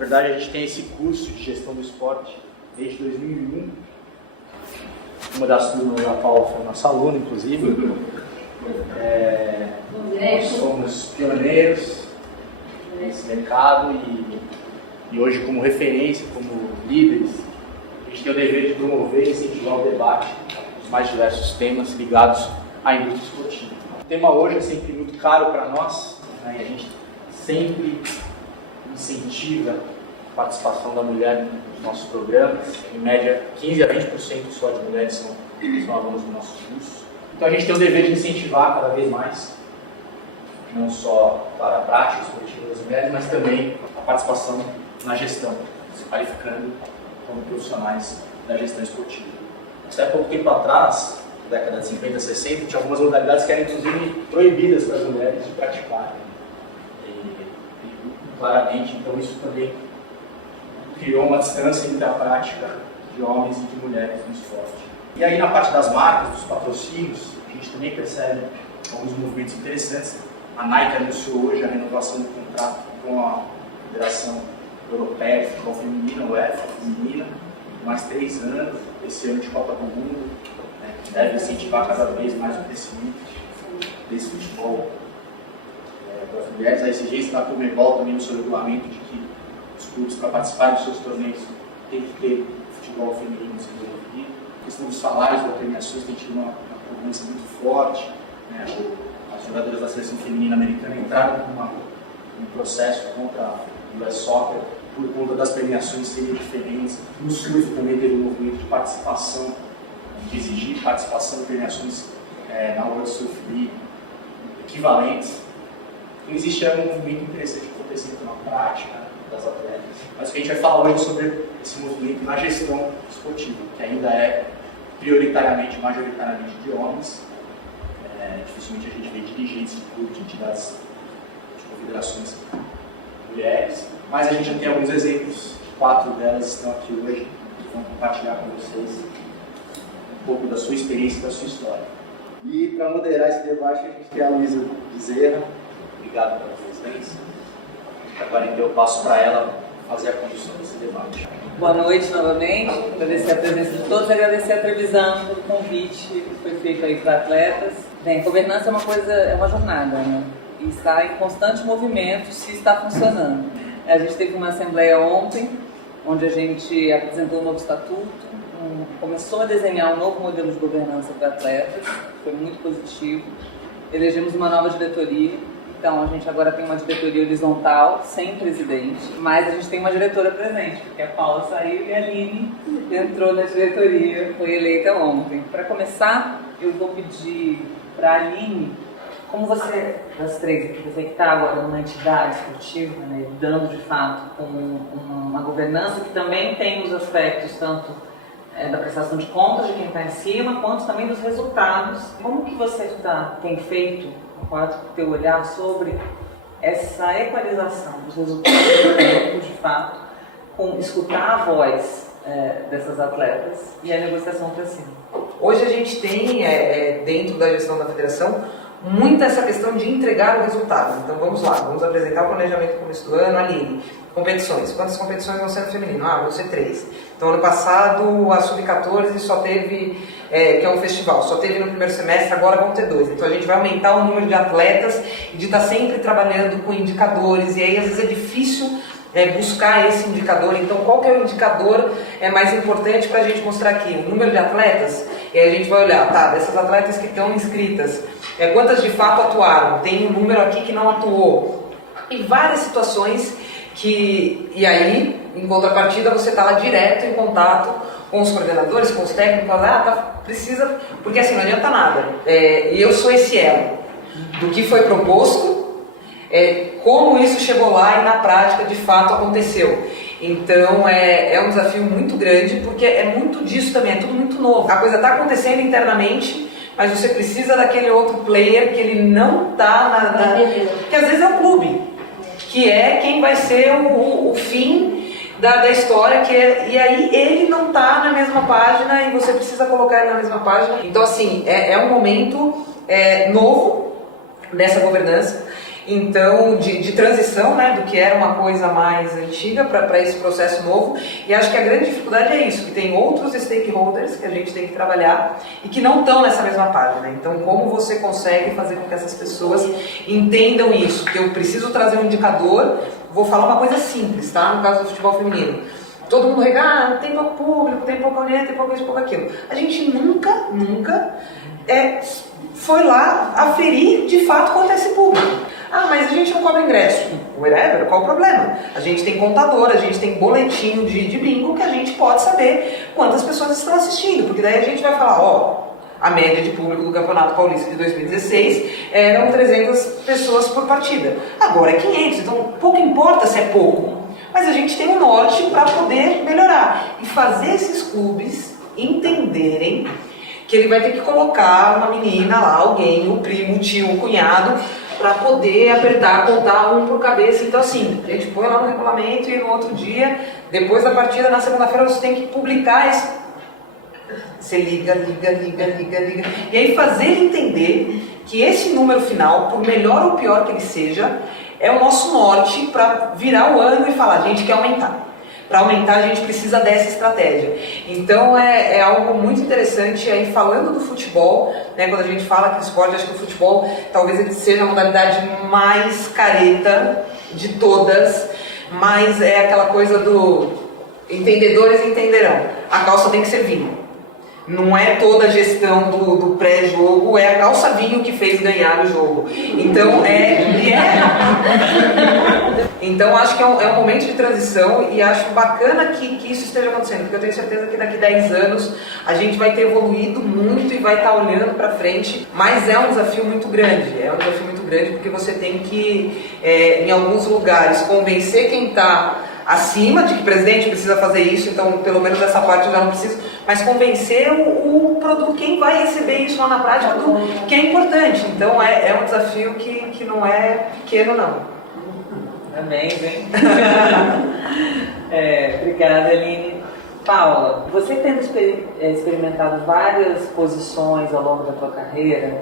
verdade, a gente tem esse curso de gestão do esporte desde 2001. Uma das turmas da Paula foi nossa aluna, inclusive. Nós somos pioneiros nesse mercado e hoje, como referência, como líderes, a gente tem o dever de promover e incentivar o debate dos mais diversos temas ligados à indústria esportiva. O tema hoje é sempre muito caro para nós, né, e a gente sempre incentiva a participação da mulher nos nossos programas. Em média, 15 a 20% só de mulheres são alunos dos nossos cursos. Então a gente tem o dever de incentivar cada vez mais, não só para a prática esportiva das mulheres, mas também a participação na gestão, se qualificando como profissionais da gestão esportiva. Até pouco tempo atrás, na década de 50 e 60, tinha algumas modalidades que eram inclusive proibidas para as mulheres de praticarem. Claramente, então isso também criou uma distância entre a prática de homens e de mulheres no esporte. E aí na parte das marcas, dos patrocínios, a gente também percebe alguns movimentos interessantes. A Nike anunciou hoje a renovação do contrato com a Federação Europeia de Futebol Feminino, a UEFA Feminina, mais 3 anos, esse ano de Copa do Mundo, né, que deve incentivar cada vez mais o crescimento desse futebol para as mulheres. A exigência da Conmebol também no seu regulamento de que os clubes, para participarem dos seus torneios, têm que ter futebol feminino desenvolvido. A questão dos salários das premiações tem tido uma cobrança muito forte, né? As jogadoras da seleção feminina americana entraram num processo contra o US Soccer por conta das premiações serem diferentes. No surf também teve um movimento de participação, de exigir participação em premiações na World Surf League equivalentes. Então existe um movimento interessante acontecendo na prática das atletas. Mas o que a gente vai falar hoje sobre esse movimento na gestão esportiva, que ainda é prioritariamente, majoritariamente de homens. Dificilmente a gente vê dirigentes de clubes, de entidades, de confederações mulheres, mas a gente já tem alguns exemplos, 4 delas estão aqui hoje, que vão compartilhar com vocês um pouco da sua experiência e da sua história. E para moderar esse debate, a gente tem a Luísa Bezerra. Obrigado pela presença. Agora então eu passo para ela fazer a condução desse debate. Boa noite novamente, agradecer a presença de todos e agradecer a Trevisan pelo convite que foi feito aí para atletas. Bem, governança é uma jornada, né? E está em constante movimento se está funcionando. A gente teve uma assembleia ontem, onde a gente apresentou um novo estatuto, começou a desenhar um novo modelo de governança para atletas, foi muito positivo. Elegemos uma nova diretoria. Então, a gente agora tem uma diretoria horizontal, sem presidente, mas a gente tem uma diretora presente, porque a Paula saiu e a Aline entrou na diretoria, foi eleita ontem. Para começar, eu vou pedir para a Aline, como você, das três aqui, você que está agora numa entidade esportiva, né, lidando de fato com uma governança que também tem os aspectos tanto da prestação de contas de quem está em cima, quanto também dos resultados. Como que você tem feito, qual é o teu olhar sobre essa equalização dos resultados do campo, de fato, com escutar a voz dessas atletas e a negociação para cima? Hoje a gente tem, dentro da gestão da federação, muito essa questão de entregar o resultado. Então vamos lá, vamos apresentar o planejamento do começo do ano. Aline, competições. Quantas competições vão ser no feminino? Vão ser 3. Então ano passado a Sub-14 só teve, que é um festival, só teve no primeiro semestre, agora vão ter 2. Então a gente vai aumentar o número de atletas e de estar sempre trabalhando com indicadores, e aí às vezes é difícil buscar esse indicador. Então qual que é o indicador mais importante para a gente mostrar aqui? O número de atletas, e aí a gente vai olhar, dessas atletas que estão inscritas, quantas de fato atuaram, tem um número aqui que não atuou, e várias situações e aí, em contrapartida, você está lá direto em contato com os coordenadores, com os técnicos, precisa, porque assim, não adianta nada, e eu sou esse elo do que foi proposto, como isso chegou lá e na prática de fato aconteceu. Então é um desafio muito grande, porque é muito disso também, é tudo muito novo. A coisa está acontecendo internamente, mas você precisa daquele outro player que ele não está que às vezes é o clube, que é quem vai ser o fim da história, e aí ele não está na mesma página e você precisa colocar ele na mesma página. Então assim, é um momento novo dessa governança. então de transição, né, do que era uma coisa mais antiga para esse processo novo. E acho que a grande dificuldade é isso, que tem outros stakeholders que a gente tem que trabalhar e que não estão nessa mesma página. Então, como você consegue fazer com que essas pessoas entendam isso? Que eu preciso trazer um indicador, vou falar uma coisa simples, tá? No caso do futebol feminino. Todo mundo rega, tem pouco público, tem pouca audiência, tem pouco isso, pouco aquilo. A gente nunca foi lá aferir de fato quanto é esse público. Ah, mas a gente não cobra ingresso. Whatever, qual o problema? A gente tem contador, a gente tem boletim de bingo que a gente pode saber quantas pessoas estão assistindo, porque daí a gente vai falar, ó, a média de público do Campeonato Paulista de 2016 eram 300 pessoas por partida. Agora é 500, então pouco importa se é pouco, mas a gente tem um norte para poder melhorar e fazer esses clubes entenderem que ele vai ter que colocar uma menina lá, alguém, o primo, o tio, o cunhado, para poder apertar, contar um por cabeça. Então assim, a gente põe lá no regulamento e no outro dia, depois da partida, na segunda-feira, você tem que publicar esse... Você liga. E aí fazer ele entender que esse número final, por melhor ou pior que ele seja, é o nosso norte para virar o ano e falar, a gente quer aumentar. Para aumentar a gente precisa dessa estratégia. Então é algo muito interessante aí falando do futebol, né, quando a gente fala que o esporte, acho que o futebol talvez ele seja a modalidade mais careta de todas, mas é aquela coisa do entendedores entenderão, a calça tem que ser vinho. Não é toda a gestão do pré-jogo, é a calça vinho que fez ganhar o jogo. Então Então acho que é um momento de transição e acho bacana que isso esteja acontecendo, porque eu tenho certeza que daqui a 10 anos a gente vai ter evoluído muito e vai estar olhando para frente, mas é um desafio muito grande, porque você tem que, em alguns lugares, convencer quem está acima de que o presidente precisa fazer isso, então pelo menos essa parte eu já não preciso, mas convencer o produto, quem vai receber isso lá na prática, que é importante. Então é um desafio que não é pequeno não. Amém, bem. Obrigada, Aline. Paula, você tendo experimentado várias posições ao longo da tua carreira,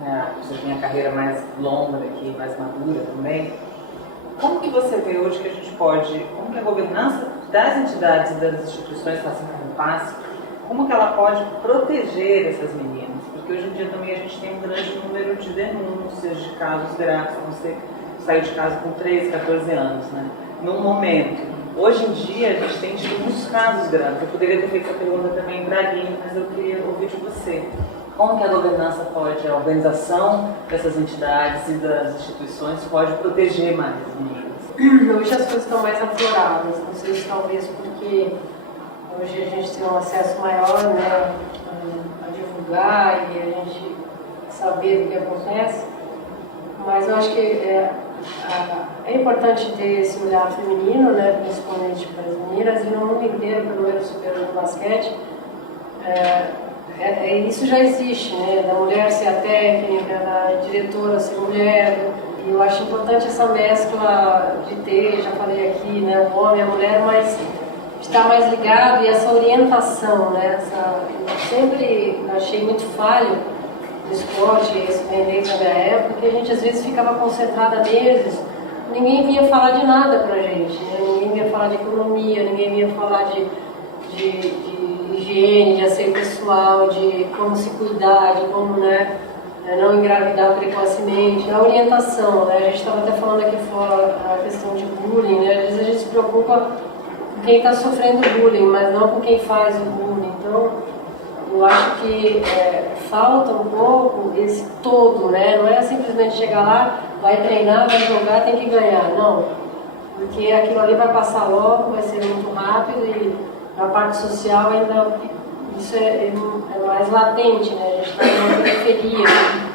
né, você tem a carreira mais longa aqui, mais madura também, como que você vê hoje que a gente pode, como que a governança das entidades e das instituições Façam Como Passe, como que ela pode proteger essas meninas? Porque hoje em dia também a gente tem um grande número de denúncias de casos graves, você saiu de casa com 13, 14 anos, né? Num momento. Hoje em dia a gente tem tido muitos casos graves. Eu poderia ter feito essa pergunta também para a Aline, mas eu queria ouvir de você. Como que a governança pode, a organização dessas entidades e das instituições pode proteger mais as meninas? Hoje as coisas estão mais afloradas, não sei se talvez porque hoje a gente tem um acesso maior, né, a divulgar e a gente saber do que acontece, mas eu acho que é importante ter esse olhar feminino, né, principalmente para as meninas, e no mundo inteiro, pelo menos superior do basquete, isso já existe, né, da mulher ser a técnica, da diretora ser mulher, e eu acho importante essa mescla de ter, já falei aqui, né, o homem e a mulher, mas estar mais ligado e essa orientação, né, eu sempre achei muito falho no esporte, isso vem desde a minha época, que a gente às vezes ficava concentrada meses, ninguém vinha falar de nada pra gente, né, ninguém vinha falar de economia, ninguém vinha falar de higiene, de asseio pessoal, de como se cuidar, de como, né, não engravidar precocemente, a orientação, né? A gente estava até falando aqui fora a questão de bullying, né? Às vezes a gente se preocupa com quem está sofrendo bullying, mas não com quem faz o bullying. Então, eu acho que falta um pouco esse todo, né? Não é simplesmente chegar lá, vai treinar, vai jogar, tem que ganhar, não. Porque aquilo ali vai passar logo, vai ser muito rápido e na parte social ainda isso é mais latente, né? A gente está em uma periferia,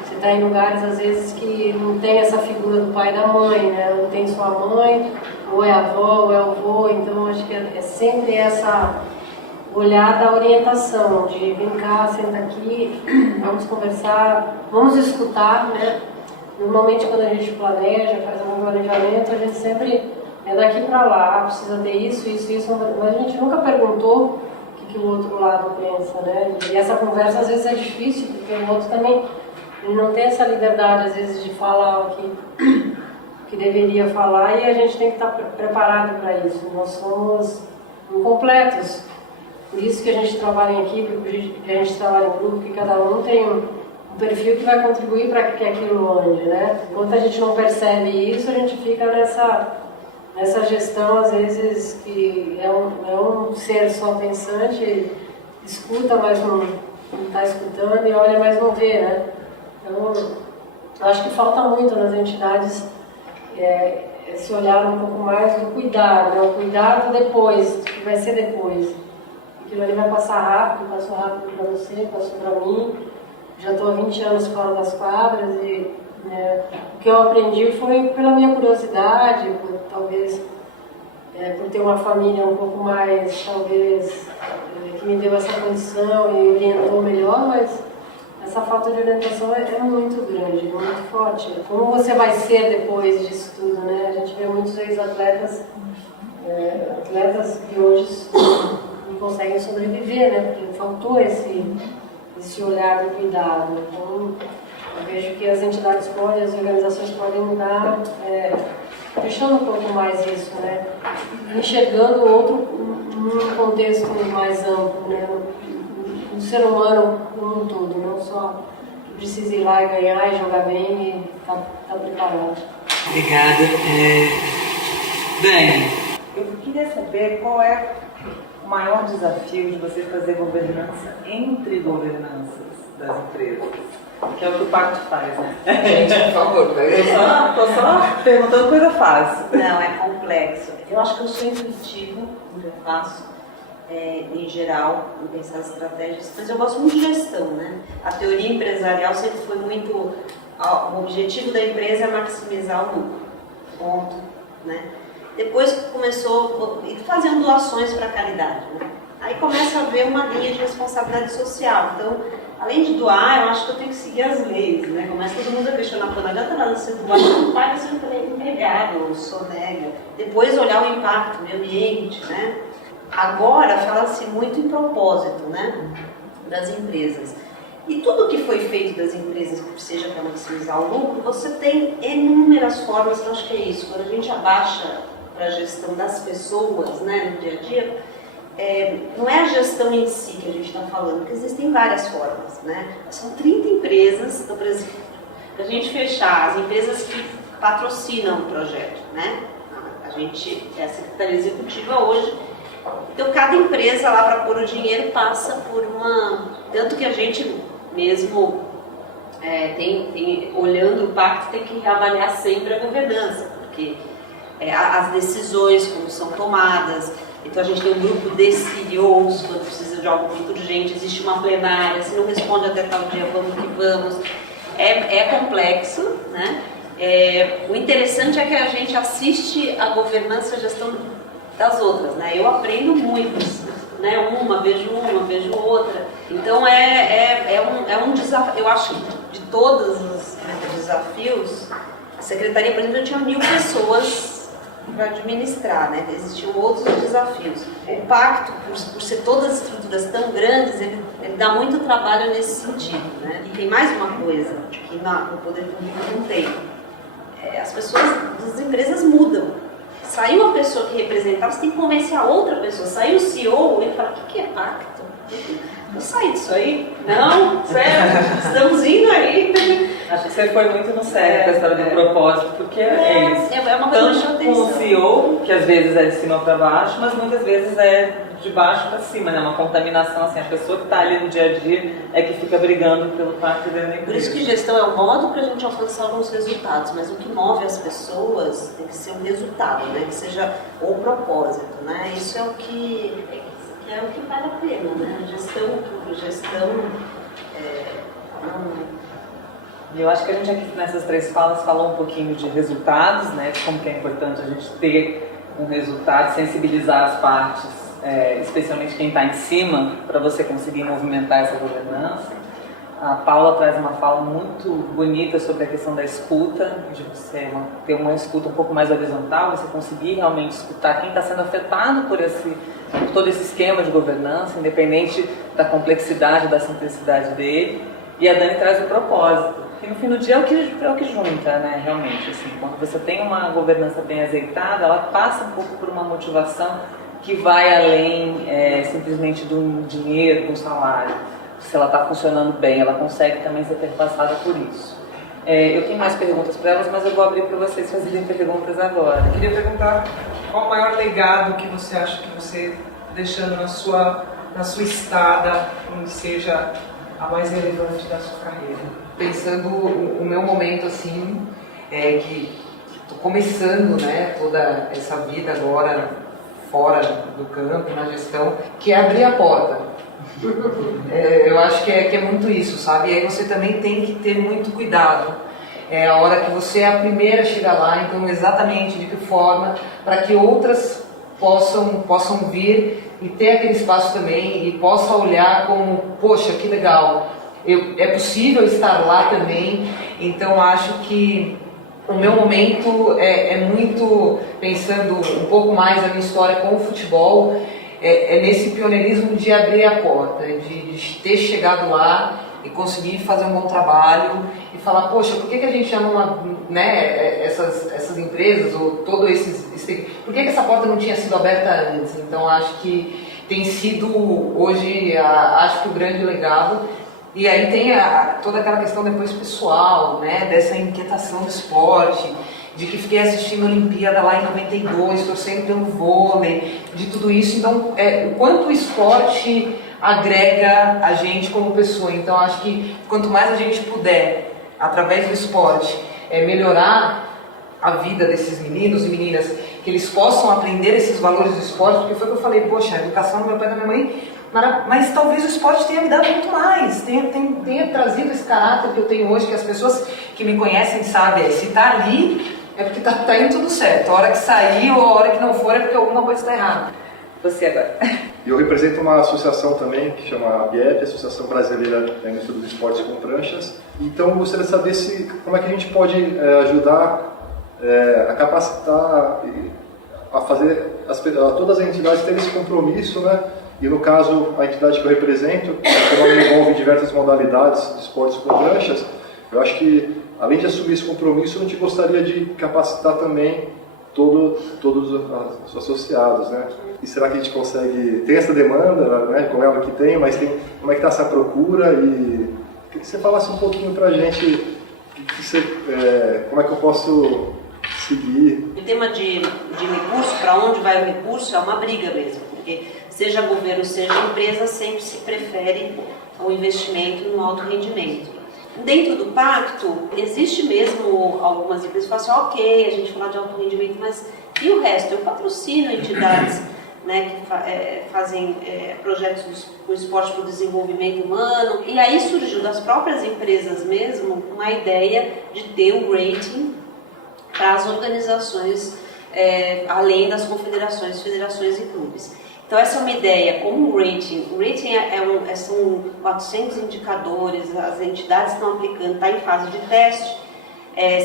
você está em lugares às vezes que não tem essa figura do pai e da mãe, né? Não tem sua mãe, ou é a avó, ou é o avô, então acho que é sempre essa olhar da orientação, de vem cá, senta aqui, vamos conversar, vamos escutar, né? Normalmente quando a gente planeja, faz algum planejamento, a gente sempre é daqui para lá, precisa ter isso, mas a gente nunca perguntou que o outro lado pensa, né? E essa conversa às vezes é difícil, porque o outro também ele não tem essa liberdade às vezes de falar o que que deveria falar e a gente tem que estar preparado para isso. Nós somos incompletos. Por isso que a gente trabalha em equipe, por isso que a gente trabalha em grupo, que cada um tem um perfil que vai contribuir para que aquilo ande, né? Enquanto a gente não percebe isso, a gente fica nessa gestão, às vezes, que é um ser só pensante, escuta, mas não está escutando e olha, mas não vê, né? Então, eu acho que falta muito nas entidades esse olhar um pouco mais do cuidado, né? O cuidado depois, do que vai ser depois. Aquilo ali vai passar rápido, passou rápido para você, passou para mim. Já estou há 20 anos fora das quadras e o que eu aprendi foi pela minha curiosidade, talvez por ter uma família um pouco mais, talvez, que me deu essa condição e orientou melhor, mas essa falta de orientação é muito grande, muito forte. Como você vai ser depois disso tudo, né? A gente vê muitos ex-atletas, atletas que hoje não conseguem sobreviver, né? Porque faltou esse olhar do cuidado. Então, eu vejo que as entidades podem, as organizações podem mudar, fechando um pouco mais isso, né? Enxergando o outro num contexto mais amplo, né? O ser humano como um todo, não só que precisa ir lá e ganhar e jogar bem e tá preparado. Obrigada. Dani, Eu queria saber qual é o maior desafio de você fazer governança entre governanças das empresas, que é o que o Pacto faz, né? Gente, por favor, Tô só perguntando coisa fácil. Não, é complexo. Eu acho que eu sou intuitiva no que eu faço, em geral, em pensar as estratégias, mas eu gosto muito de gestão, né? A teoria empresarial sempre foi muito... O objetivo da empresa é maximizar o lucro, ponto, né? Depois começou fazendo doações para a caridade, né? Aí começa a haver uma linha de responsabilidade social. Então, além de doar, eu acho que eu tenho que seguir as leis, né? Começa todo mundo a questionar, pô, não adianta nada você doar, não paga seu empregado, sonega. Depois olhar o impacto, o meio ambiente, né? Agora fala-se muito em propósito, né? Das empresas. E tudo que foi feito das empresas, que seja para maximizar o lucro, você tem inúmeras formas, eu acho que é isso. Quando a gente abaixa para a gestão das pessoas, né, no dia a dia, não é a gestão em si que a gente está falando, porque existem várias formas, né? São 30 empresas no Brasil. Para a gente fechar, as empresas que patrocinam o projeto, né? A gente é a Secretaria Executiva hoje. Então, cada empresa lá para pôr o dinheiro passa por uma... Tanto que a gente mesmo, olhando o pacto, tem que reavaliar sempre a governança, porque as decisões, como são tomadas. Então, a gente tem um grupo de CEOs, quando precisa de algo muito urgente, existe uma plenária, se não responde até tal dia, vamos que vamos. É complexo, né? O interessante é que a gente assiste a governança e a gestão das outras, né? Eu aprendo muito, né? Vejo outra. Então é um desafio. Eu acho que de todos os desafios, a secretaria, por exemplo, tinha 1000 pessoas para administrar, né? Existiam outros desafios. O pacto, por ser todas as estruturas tão grandes, ele dá muito trabalho nesse sentido, né? E tem mais uma coisa que no poder público não tem. As pessoas das empresas mudam. Saiu a pessoa que representava, você tem que convencer a outra pessoa. Saiu o CEO, ele fala, o que é pacto? Eu saí disso aí? Não, sério, estamos indo aí. Acho que você foi muito no sério com a história do propósito, porque é isso. É uma coisa que tanto com o CEO, que às vezes é de cima para baixo, mas muitas vezes é de baixo para cima, né? Uma contaminação, assim, a pessoa que está ali no dia a dia é que fica brigando pelo pacto dentro da empresa. Por isso que gestão é um modo para a gente alcançar alguns resultados, mas o que move as pessoas tem que ser um resultado, né? Que seja o propósito, né? Isso é o que vale a pena, né? Gestão E eu acho que a gente aqui nessas 3 falas falou um pouquinho de resultados, né? Como que é importante a gente ter um resultado, sensibilizar as partes, especialmente quem está em cima, para você conseguir movimentar essa governança. A Paula traz uma fala muito bonita sobre a questão da escuta, de você ter uma escuta um pouco mais horizontal, você conseguir realmente escutar quem está sendo afetado por todo esse esquema de governança, independente da complexidade, da simplicidade dele. E a Dani traz o propósito. Porque no fim do dia é o que junta, né, realmente. Assim, quando você tem uma governança bem azeitada, ela passa um pouco por uma motivação que vai além simplesmente de um dinheiro, de um salário. Se ela está funcionando bem, ela consegue também ser perpassada por isso. Eu tenho mais perguntas para elas, mas eu vou abrir para vocês fazerem perguntas agora. Eu queria perguntar qual o maior legado que você acha que você deixando na sua estada seja a mais relevante da sua carreira? Pensando o meu momento assim, que estou começando, né, toda essa vida agora fora do campo, na gestão, que é abrir a porta. Eu acho que é muito isso, sabe? E aí você também tem que ter muito cuidado. A hora que você é a primeira a chegar lá, então exatamente de que forma, para que outras possam vir e ter aquele espaço também e possa olhar como, poxa, que legal, é possível estar lá também. Então acho que o meu momento é muito pensando um pouco mais a minha história com o futebol, nesse pioneirismo de abrir a porta, de ter chegado lá e conseguir fazer um bom trabalho e falar, poxa, por que a gente já não, né, essas empresas ou todos por que essa porta não tinha sido aberta antes? Então acho que tem sido hoje, acho que o grande legado. E aí tem toda aquela questão depois pessoal, né, dessa inquietação do esporte, de que fiquei assistindo a Olimpíada lá em 92, torcendo pelo vôlei, de tudo isso. Então, o quanto o esporte agrega a gente como pessoa. Então, acho que quanto mais a gente puder, através do esporte, melhorar a vida desses meninos e meninas, que eles possam aprender esses valores do esporte, porque foi o que eu falei, poxa, a educação do meu pai e da minha mãe, mas talvez o esporte tenha me dado muito mais, tenha trazido esse caráter que eu tenho hoje, que as pessoas que me conhecem sabem, se está ali, é porque está indo tudo certo. A hora que sair ou a hora que não for é porque alguma coisa está errada. Você agora. Eu represento uma associação também que chama ABEP, Associação Brasileira da Indústria dos Esportes com Pranchas. Então eu gostaria de saber como é que a gente pode ajudar a capacitar, a fazer todas as entidades terem esse compromisso, né? E no caso, a entidade que eu represento, como ela envolve diversas modalidades de esportes com pranchas, eu acho que, além de assumir esse compromisso, a gente gostaria de capacitar também todos os associados, né? E será que a gente consegue ter essa demanda, né? Como é o que tem, mas como é que está essa procura? E queria que você falasse um pouquinho para a gente como é que eu posso seguir. O tema de recurso, para onde vai o recurso, é uma briga mesmo, porque seja governo, seja empresa, sempre se prefere o investimento no alto rendimento. Dentro do pacto, existe mesmo algumas empresas que falam assim, ok, a gente fala de alto rendimento, mas e o resto? Eu patrocino entidades, né, que fazem projetos com esporte para o desenvolvimento humano, e aí surgiu das próprias empresas mesmo uma ideia de ter um rating para as organizações, além das confederações, federações e clubes. Então essa é uma ideia, como um rating. O rating são 400 indicadores, as entidades estão aplicando, está em fase de teste.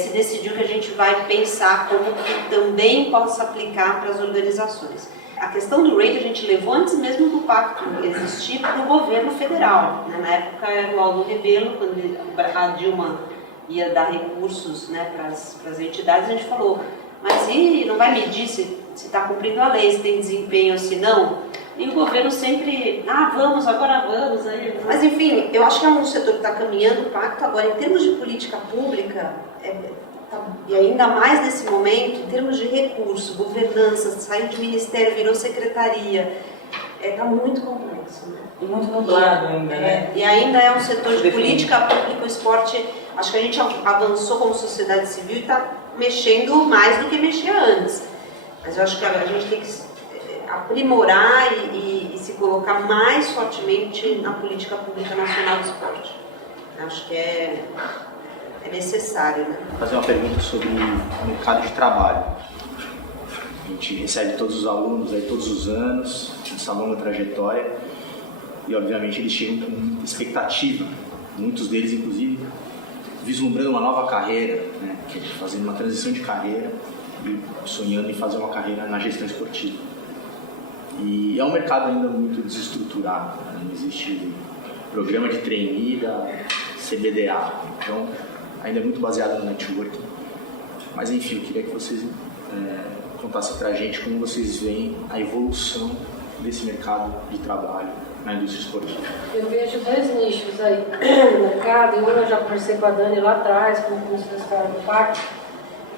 Se decidiu que a gente vai pensar como que também possa aplicar para as organizações. A questão do rating a gente levou antes mesmo do pacto existir para o governo federal. Né? Na época era o Aldo Rebelo, quando a Dilma ia dar recursos, né, para as entidades, a gente falou, mas não vai medir se está cumprindo a lei, se tem desempenho ou se não? E o governo sempre, vamos, agora vamos. Aí. Mas enfim, eu acho que é um setor que está caminhando o pacto. Agora, em termos de política pública, e ainda mais nesse momento, em termos de recurso, governança, saiu de ministério, virou secretaria, está muito complexo. Né? E muito nublado ainda, né? E ainda é um setor de política pública, o esporte, acho que a gente avançou como sociedade civil e está mexendo mais do que mexia antes. Mas eu acho que a gente tem que aprimorar e se colocar mais fortemente na política pública nacional do esporte. Acho que é necessário. Né? Vou fazer uma pergunta sobre o mercado de trabalho. A gente recebe todos os alunos aí todos os anos, nessa longa trajetória, e obviamente eles chegam com expectativa, muitos deles inclusive vislumbrando uma nova carreira, né? Fazendo uma transição de carreira e sonhando em fazer uma carreira na gestão esportiva. E é um mercado ainda muito desestruturado, né? Não existe programa de trainee da CBDA. Então, ainda é muito baseada no networking. Mas enfim, eu queria que vocês contassem pra gente como vocês veem a evolução desse mercado de trabalho na indústria esportiva. Eu vejo 2 nichos aí no mercado, e um eu já conversei com a Dani lá atrás, quando começou a história do Pacto.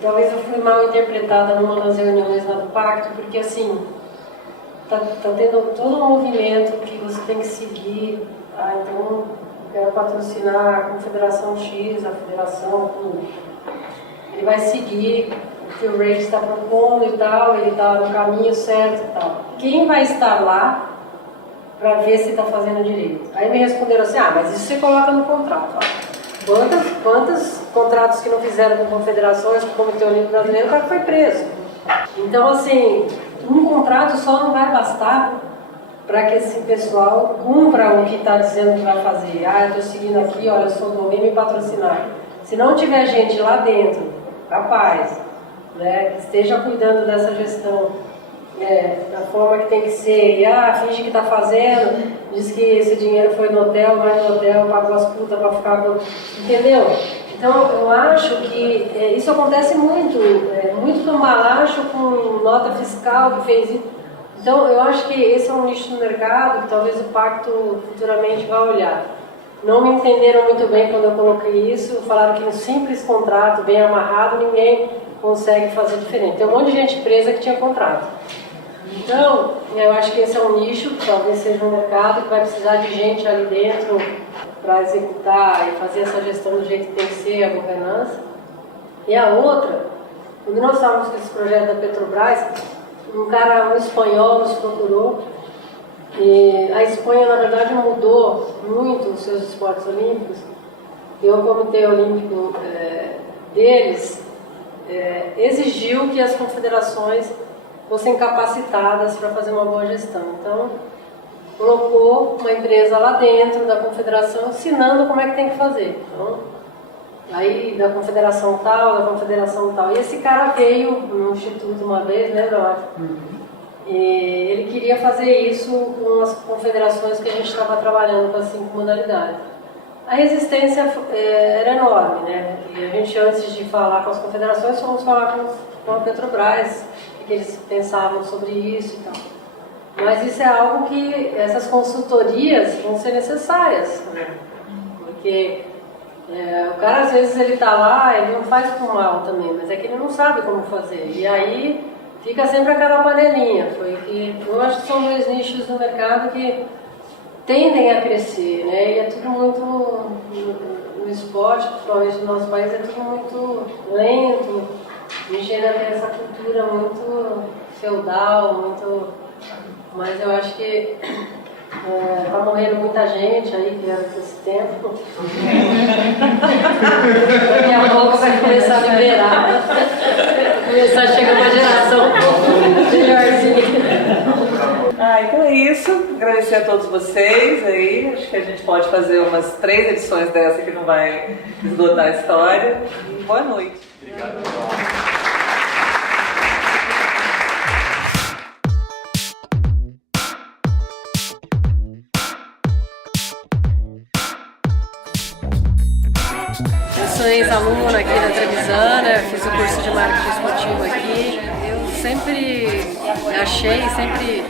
Talvez eu fui mal interpretada numa das reuniões lá do Pacto, porque assim, tá tendo todo um movimento que você tem que seguir. Então, eu quero patrocinar a Confederação X, a Federação, tudo. Ele vai seguir o que o Ray está propondo e tal, ele está no caminho certo e tal. Quem vai estar lá para ver se está fazendo direito? Aí me responderam assim, mas isso você coloca no contrato. Quantos contratos que não fizeram com confederações, com o Comitê Olímpico Brasileiro, o cara foi preso. Então, assim, um contrato só não vai bastar para que esse pessoal cumpra o que está dizendo que vai fazer. Eu estou seguindo aqui, olha, eu sou do OMI, me patrocinar. Se não tiver gente lá dentro, capaz, né, que esteja cuidando dessa gestão da forma que tem que ser, e finge que está fazendo, diz que esse dinheiro foi no hotel, vai no hotel, pagou as putas para ficar com... Entendeu? Então eu acho que isso acontece muito, muito do malacho com nota fiscal que fez isso. Então eu acho que esse é um nicho no mercado que talvez o Pacto futuramente vá olhar. Não me entenderam muito bem quando eu coloquei isso, falaram que um simples contrato bem amarrado ninguém consegue fazer diferente. Tem um monte de gente presa que tinha contrato. Então, eu acho que esse é um nicho, que talvez seja um mercado que vai precisar de gente ali dentro para executar e fazer essa gestão do jeito que tem que ser, a governança. E a outra, quando nós estávamos com esse projeto da Petrobras, um espanhol nos procurou, e a Espanha, na verdade, mudou muito os seus esportes olímpicos, e o Comitê Olímpico deles exigiu que as confederações fossem capacitadas para fazer uma boa gestão. Então, colocou uma empresa lá dentro da confederação ensinando como é que tem que fazer. Então, aí da confederação tal. E esse cara veio no instituto uma vez, né, E ele queria fazer isso com as confederações que a gente estava trabalhando com as 5 modalidades. A resistência era enorme, né? E a gente, antes de falar com as confederações, fomos falar com a Petrobras, que eles pensavam sobre isso e tal. Mas isso é algo que essas consultorias vão ser necessárias, né? Porque o cara, às vezes, ele está lá, ele não faz por mal também, mas é que ele não sabe como fazer. E aí fica sempre aquela panelinha. Eu acho que são 2 nichos no mercado que tendem a crescer, né? E é tudo muito, no esporte, principalmente no nosso país, é tudo muito lento. A gente ainda tem essa cultura muito feudal, mas eu acho que tá morrendo muita gente aí que era desse tempo. Daqui a pouco vai começar a liberar. Vai começar a chegar uma geração melhorzinha. Então é isso. Agradecer a todos vocês aí. Acho que a gente pode fazer umas 3 edições dessa que não vai esgotar a história. E boa noite. Obrigado. Eu sou ex-aluna aqui da Trevisana, fiz o curso de marketing esportivo aqui. Eu sempre sempre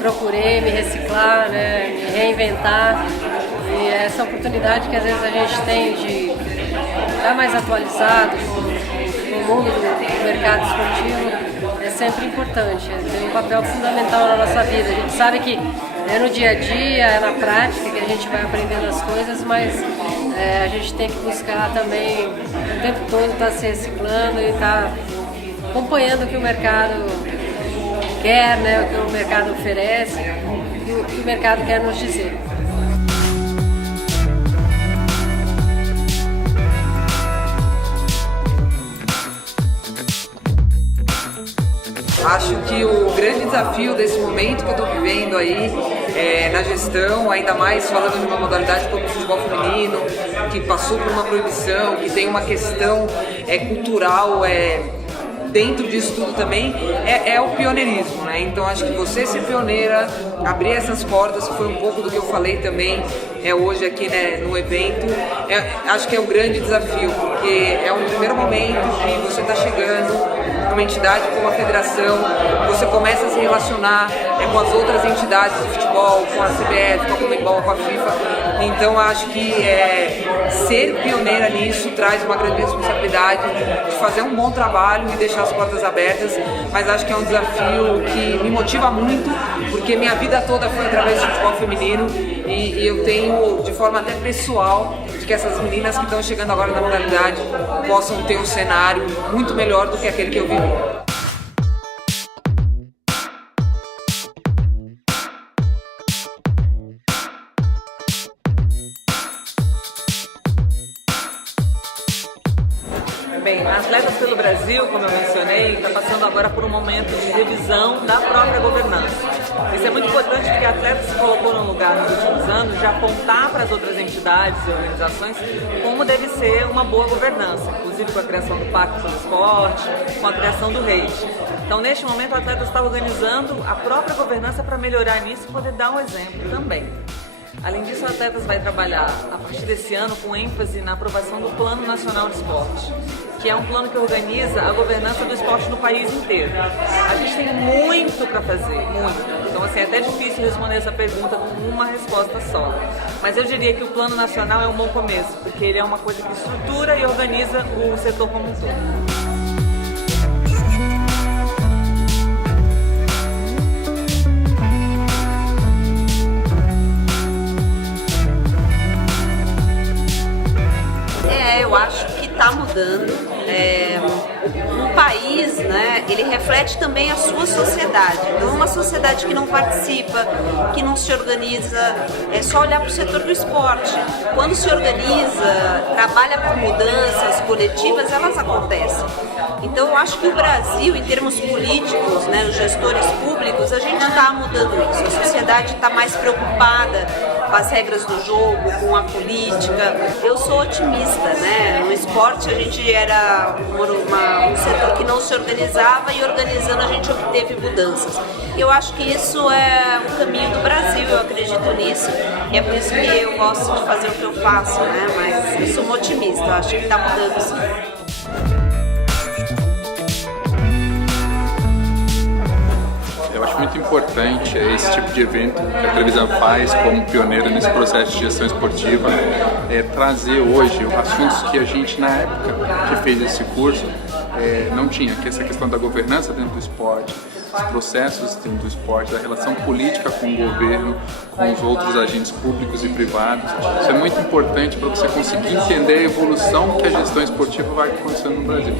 procurei me reciclar, né, me reinventar. E essa oportunidade que às vezes a gente tem de estar mais atualizado com o mundo do mercado esportivo é sempre importante. Tem um papel fundamental na nossa vida. A gente sabe que é no dia a dia, é na prática que a gente vai aprendendo as coisas, mas a gente tem que buscar também o tempo todo estar se reciclando e estar acompanhando o que o mercado quer, né, o que o mercado oferece e o que o mercado quer nos dizer. Acho que o grande desafio desse momento que eu estou vivendo aí na gestão, ainda mais falando de uma modalidade como o futebol feminino, que passou por uma proibição, que tem uma questão cultural dentro disso tudo também, é o pioneirismo, né? Então acho que você ser pioneira, abrir essas portas, que foi um pouco do que eu falei também, hoje aqui, né, no evento. Acho que é um grande desafio, porque é um primeiro momento que você está chegando numa entidade como a federação, você começa a se relacionar com as outras entidades de futebol, com a CBF, com a Conmebol, com a FIFA. Então acho que ser pioneira nisso traz uma grande responsabilidade de fazer um bom trabalho e deixar as portas abertas, mas acho que é um desafio que me motiva muito, porque minha vida toda foi através do futebol feminino e eu tenho, de forma até pessoal, de que essas meninas que estão chegando agora na modalidade possam ter um cenário muito melhor do que aquele que eu vivi. Bem, Atletas pelo Brasil, como eu mencionei, está passando agora por um momento de revisão da própria governança. Isso é muito importante porque a Atletas se colocou num lugar nos últimos anos de apontar para as outras entidades e organizações como deve ser uma boa governança, inclusive com a criação do Pacto pelo Esporte, com a criação do REIT. Então, neste momento, a Atletas está organizando a própria governança para melhorar nisso e poder dar um exemplo também. Além disso, a Atletas vai trabalhar a partir desse ano com ênfase na aprovação do Plano Nacional de Esporte, que é um plano que organiza a governança do esporte no país inteiro. A gente tem muito para fazer, muito. Então, assim, é até difícil responder essa pergunta com uma resposta só. Mas eu diria que o Plano Nacional é um bom começo, porque ele é uma coisa que estrutura e organiza o setor como um todo. Eu acho que está mudando. Um país, né, ele reflete também a sua sociedade. Então, uma sociedade que não participa, que não se organiza, é só olhar para o setor do esporte. Quando se organiza, trabalha por mudanças coletivas, elas acontecem. Então, eu acho que o Brasil, em termos políticos, né, os gestores públicos, a gente está mudando isso. A sociedade está mais preocupada com as regras do jogo, com a política. Eu sou otimista, né? No esporte a gente era um setor que não se organizava e organizando a gente obteve mudanças. Eu acho que isso é um caminho do Brasil, eu acredito nisso. E é por isso que eu gosto de fazer o que eu faço, né? Mas eu sou uma otimista, eu acho que está mudando sim. Eu acho muito importante esse tipo de evento que a televisão faz como pioneira nesse processo de gestão esportiva, trazer hoje assuntos que a gente na época que fez esse curso não tinha, que é essa questão da governança dentro do esporte, os processos dentro do esporte, da relação política com o governo, com os outros agentes públicos e privados. Isso é muito importante para você conseguir entender a evolução que a gestão esportiva vai acontecendo no Brasil.